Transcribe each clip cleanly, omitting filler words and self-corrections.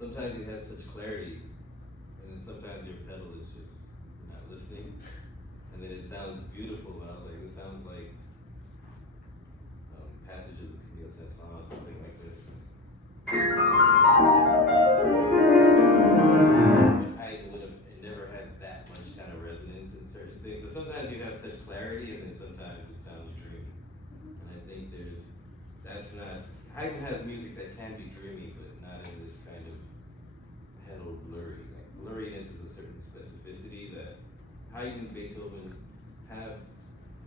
sometimes you have such clarity, and then sometimes your pedal is just not listening, and then it sounds beautiful, and I was like, this sounds like passages of Camille Saint-Saëns, something like this. With Haydn would have never had that much kind of resonance in certain things. So sometimes you have such clarity, and then sometimes it sounds dreamy. And I think that's not, Haydn has music that can be dreamy, but not in this kind of pedal blurry. Like blurriness is a certain specificity that Haydn and Beethoven have.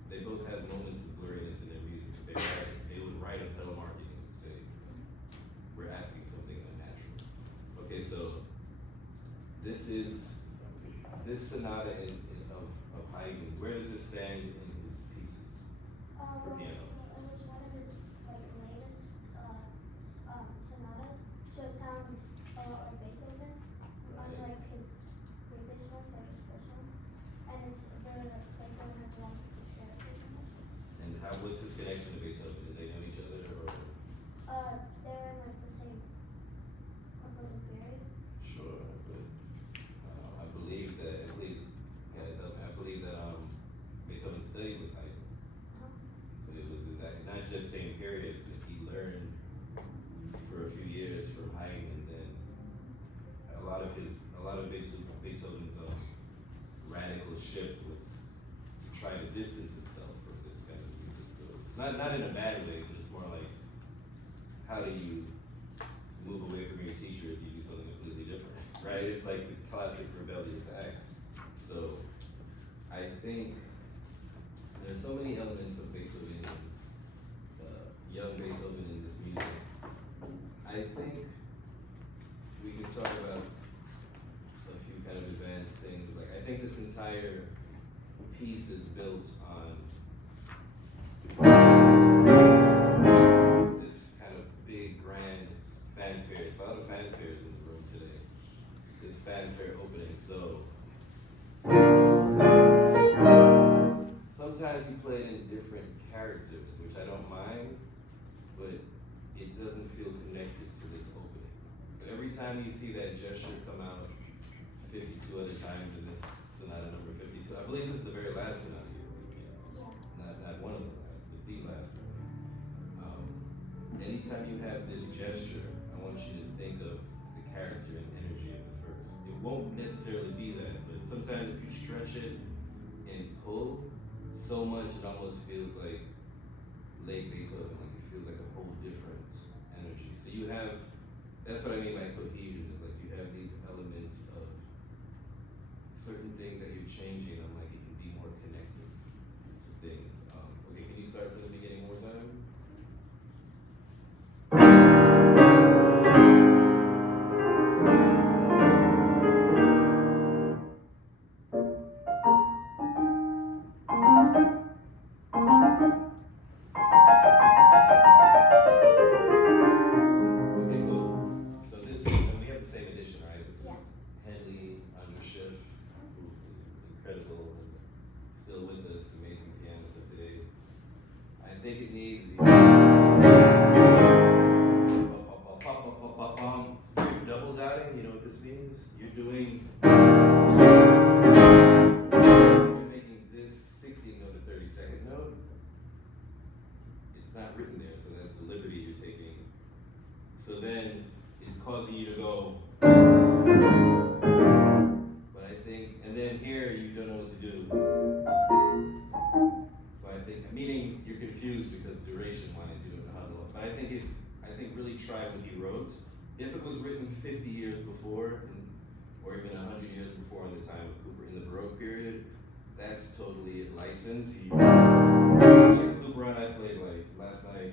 They both have moments of blurriness in their music. They would write a pedal marking and say, we're asking something unnatural. Okay, so this sonata of Haydn, where does it stand in his pieces for piano? It was one of his latest sonatas, so it sounds a lot like Beethoven, unlike his previous ones, like his first ones. And it's very Beethoven has a lot of characters in it. And what's his connection to Beethoven? Do they know each other, or? They're in like the same composing period. Sure, but I believe that, at least, guys, I believe that Beethoven studied with Haydn. So it was exactly, not just same period, but he learned for a few years from Haydn, and then a lot of Beethoven's radical shift was to try to distance himself from this kind of music. So it's not in a bad way, but it's more like, how do you move away from your teacher if you do something completely different, right? It's like the classic rebellious act. So I think there's so many elements of Beethoven, young Beethoven in this music. I think we can talk about a few kind of advanced things. Like, I think this entire piece is built on this kind of big, grand fanfare. It's a lot of fanfares in the room today. This fanfare opening. So sometimes you play it in different characters, which I don't mind, but it doesn't feel connected to this opening. So every time you see that gesture come out 52 other times in this sonata number 52, I believe this is the very last sonata you're working on. Not one of the last, but the last one. Anytime you have this gesture, I want you to think of the character and energy of the first. It won't necessarily be that, but sometimes if you stretch it and pull so much, it almost feels like late Beethoven, like it feels like a whole different energy. So you have, that's what I mean by cohesion, is like you have these elements of certain things that you're changing, and like it can be more connected to things. Okay, can you start from the beginning one more time? If it was written 50 years before, or even 100 years before in the time of Cooper, in the Baroque period, that's totally licensed. Like Cooper and I played like last night.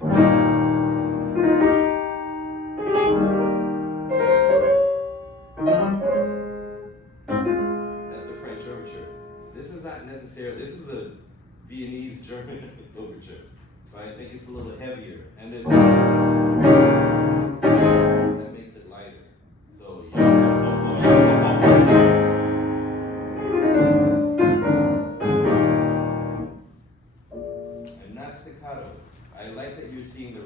That's the French overture. This is not necessarily, this is a Viennese German overture. So I think it's a little heavier. And there's that makes it lighter. So and not staccato. I like that you're seeing the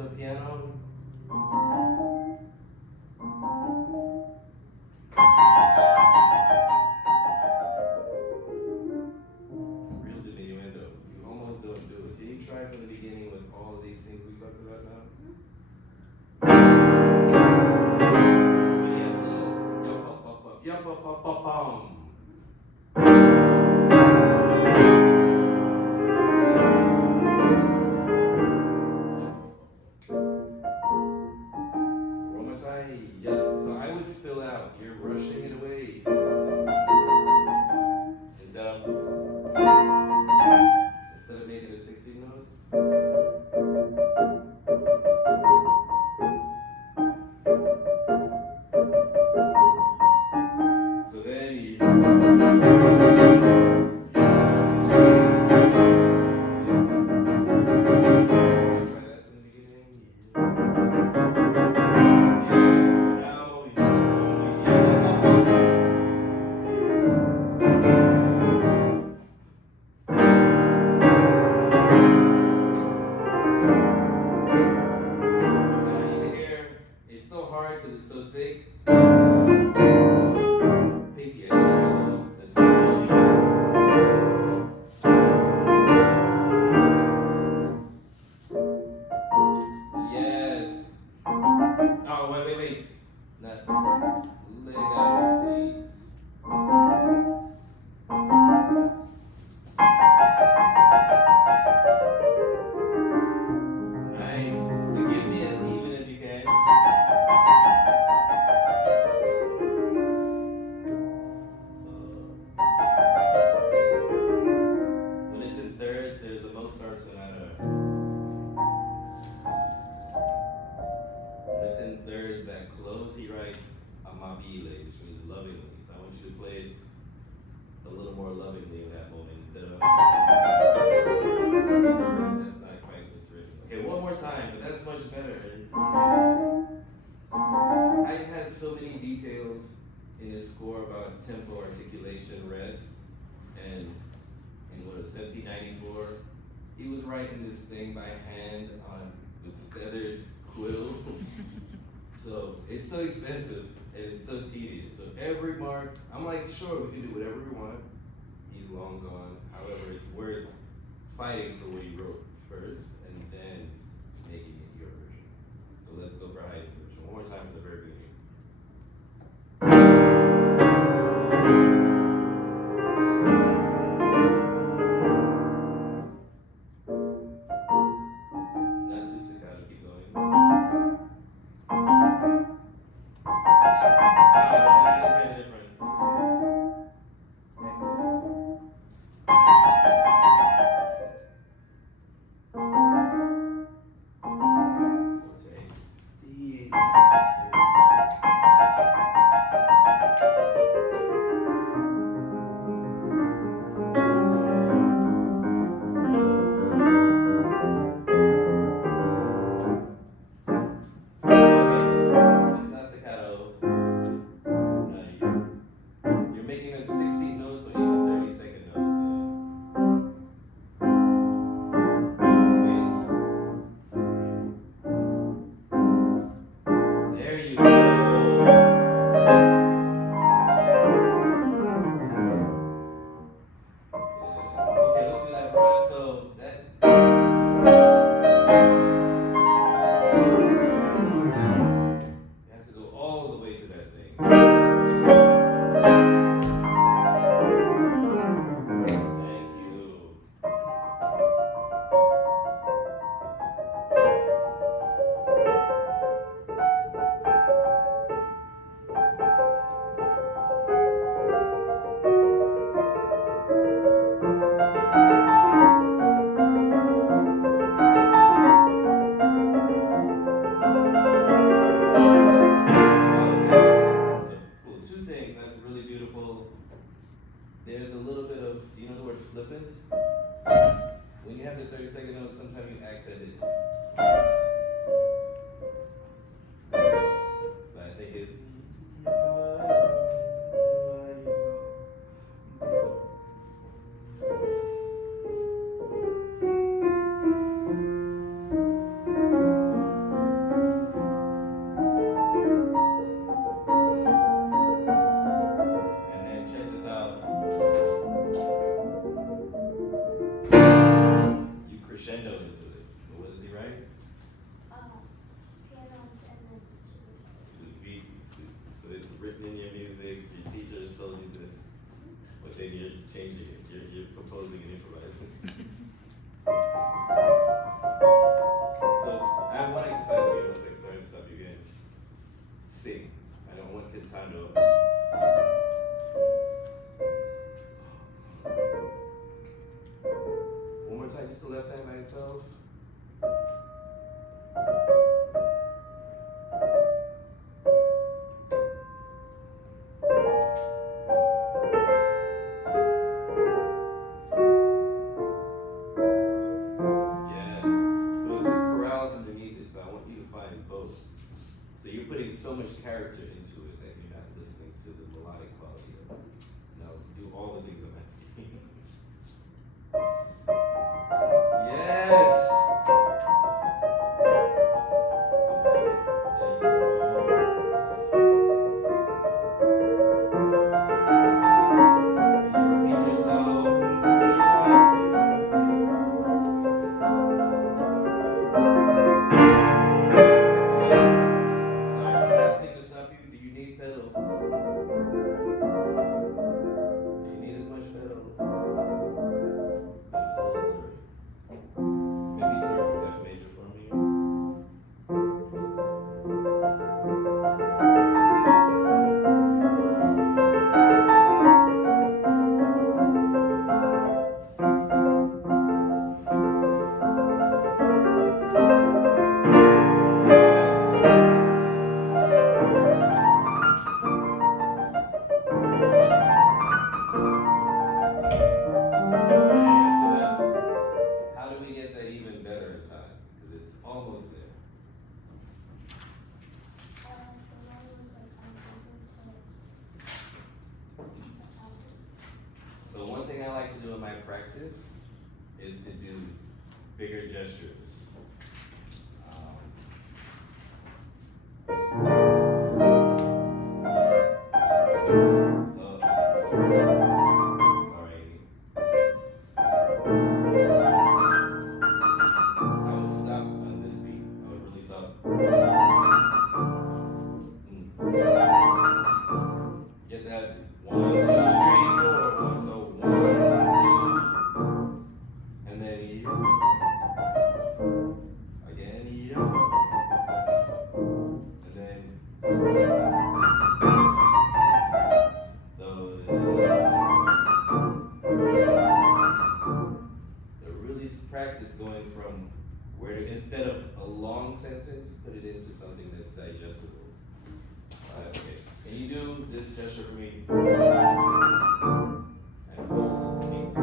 dancer piano. Real diminuendo. You almost don't do it. Can you try from the beginning with all of these things we talked about now? Yup, up, up, up, bum. Yeah, so I would fill out. You're rushing it away. Instead of making it 16 notes. So then you. Try that from the beginning. It's so hard because it's so thick. Pinky, I love the top sheet. Yes. Oh, wait. Not legato, please. Nice. Give me as even as you can. When it's in thirds, there's a Mozart Sonata. When it's in thirds, that close, he writes amabile, which means lovingly. So I want you to play it a little more lovingly in that moment instead of. That's not quite what's written. Okay, one more time, but that's much better. Haydn has so many details in his score about tempo, articulation, rest, and in 1794, he was writing this thing by hand on with feathered quill. So it's so expensive and it's so tedious. So every mark, I'm like, sure, we can do whatever we want. He's long gone. However, it's worth fighting for what he wrote first and then making it your version. So let's go for Haydn's version. One more time for the very beginning. Not too staccato, keep going. time to. One more time, just the left hand by itself. Yes. So it's this chorale underneath it, so I want you to find both. So you're putting so much character into it that you're not listening to the melodic quality of it. Now do all the things I'm asking. Yes! Repeat yourself until you Sorry, last thing to stop you. Do you need pedal? Do you need as much pedal? That's a little blurry. Maybe start from F major for me. How do we get that even better in time? Because it's almost there. The one was like So one thing I like to do in my practice is to do bigger gestures. Sorry. I would stop on this beat. I would really stop. Get that 1, 2, 3, 4. So 1, 2, and then again, and then so really practice going from where instead of a long sentence, put it into something that's digestible. Okay. Can you do this gesture for me? And hold the finger.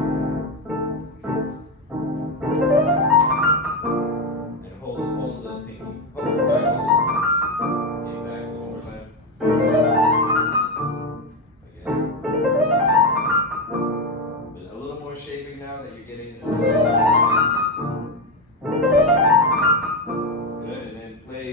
And hold the pinky. Hold it. Exactly. One more time. Again. With a little more shaping now that you're getting. Good. And then play.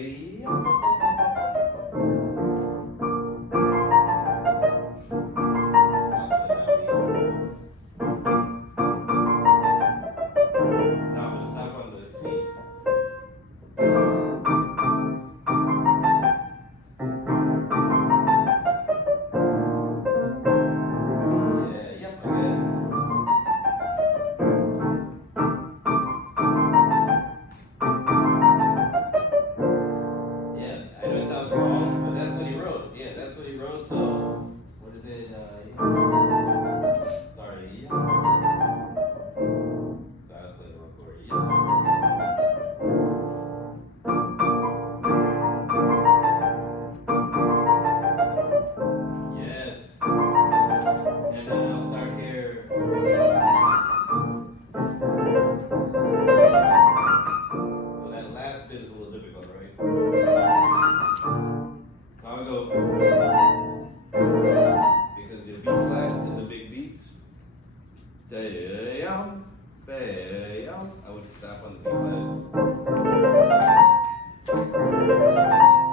I would stop on the B flat.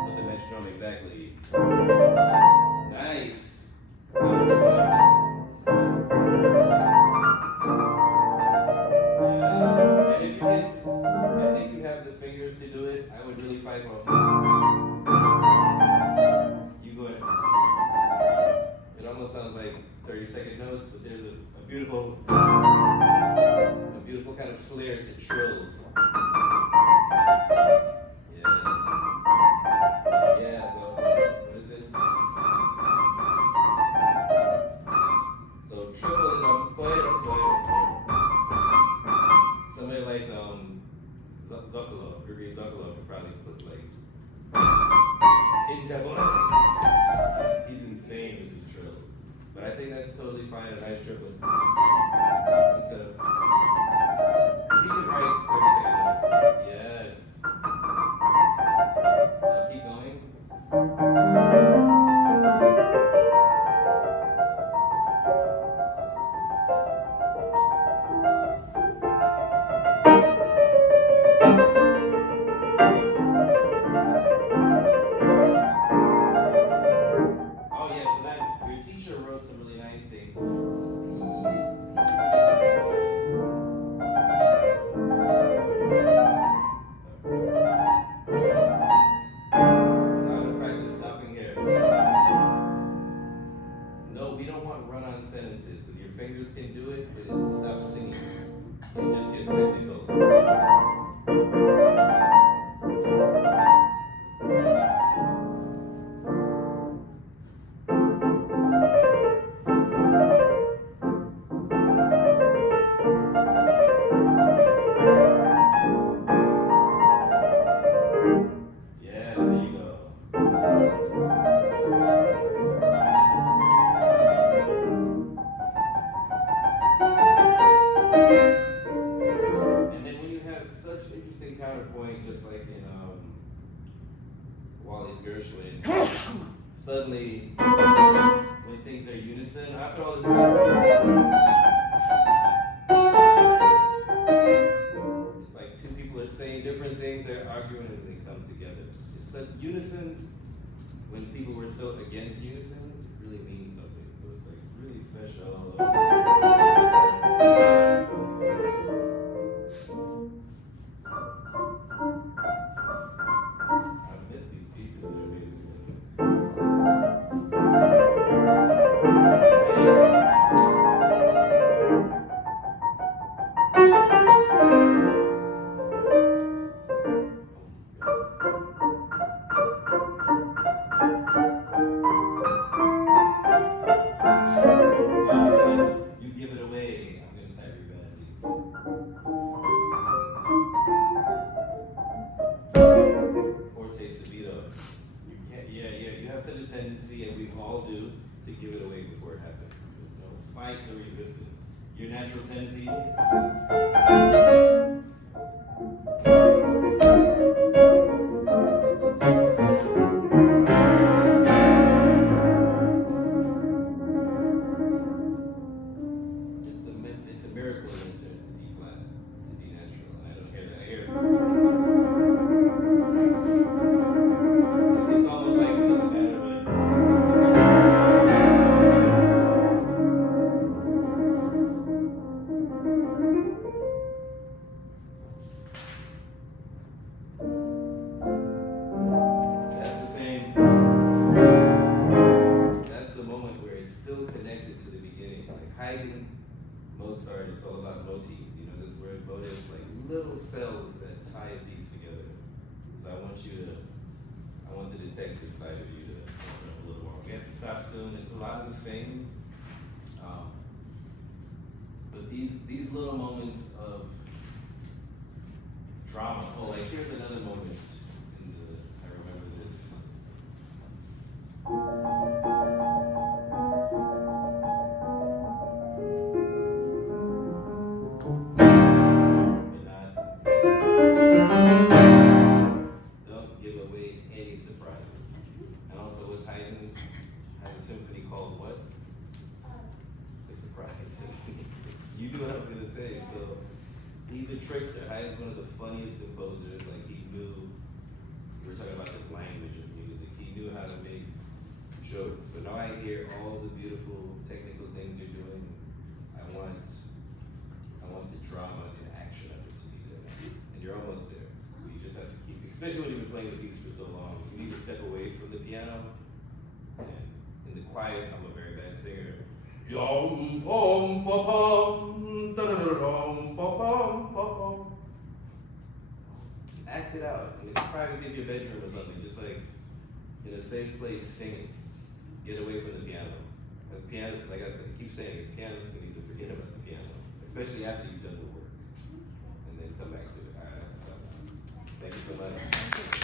With the metronome exactly. Nice. And if you can, I think you have the fingers to do it. I would really fight for you go in. It almost sounds like 30-second notes, but there's a beautiful kind of flair to trills. Yeah. Yeah, so what is it? kept on. He's insane with his trills. But I think that's totally fine, a nice triplet. Instead of, he can write 30-second notes. Yes. Now keep going. Oh yeah, so that your teacher wrote some really nice things. So I'm gonna practice stopping here. No, we don't want run-on sentences because your fingers can do it, but it stops singing. It just gets technical. Yes, there you go. And then when you have such interesting counterpoint, just like in Wally's Gershwin, suddenly when things are unison, after all this, it's like two people are saying different things, they're arguing and they come together. It's like unisons, when people were so against unisons, it really means something. So it's like really special. I miss these pieces, they're amazing. You give it away, I'm gonna type your badly. Forte subito. You can't, yeah, you have such a tendency, and we all do, to give it away before it happens. You know, fight the resistance. Your natural tendency. It's a miracle when it turns to D flat, to D natural. I don't hear that. I hear it's almost like it doesn't matter, but that's the same. That's the moment where it's still connected to the beginning. Like Haydn, Mozart, it's all about motifs. You know, this word motif, like little cells that tie a piece together. So I want the detective side of you to open up a little more. We have to stop soon. It's a lot of the same. But these little moments of drama. Oh, like here's another moment I remember this. Don't give away any surprises. And also with Haydn, has a symphony called what? The Surprise Symphony. You knew what I was going to say. So he's a trickster. Haydn's one of the funniest composers. Like he knew, we were talking about this language of music. He knew how to make jokes. So now I hear all the beautiful technical things you're doing. I want the drama and action of it to be there. And you're almost there. You just have to keep, especially when you've been playing the piece for so long, you need to step away from the piano. And in the quiet, I'm a very bad singer. Yom pom pom pom, da da da dom pom pom pom. Act it out in the privacy of your bedroom or something. Just like in a safe place, sing it. Get away from the piano. As pianists, like I said, I keep saying, as pianists, we need to forget about the piano, especially after you've done the work, and then come back to it. All right, so thank you so much.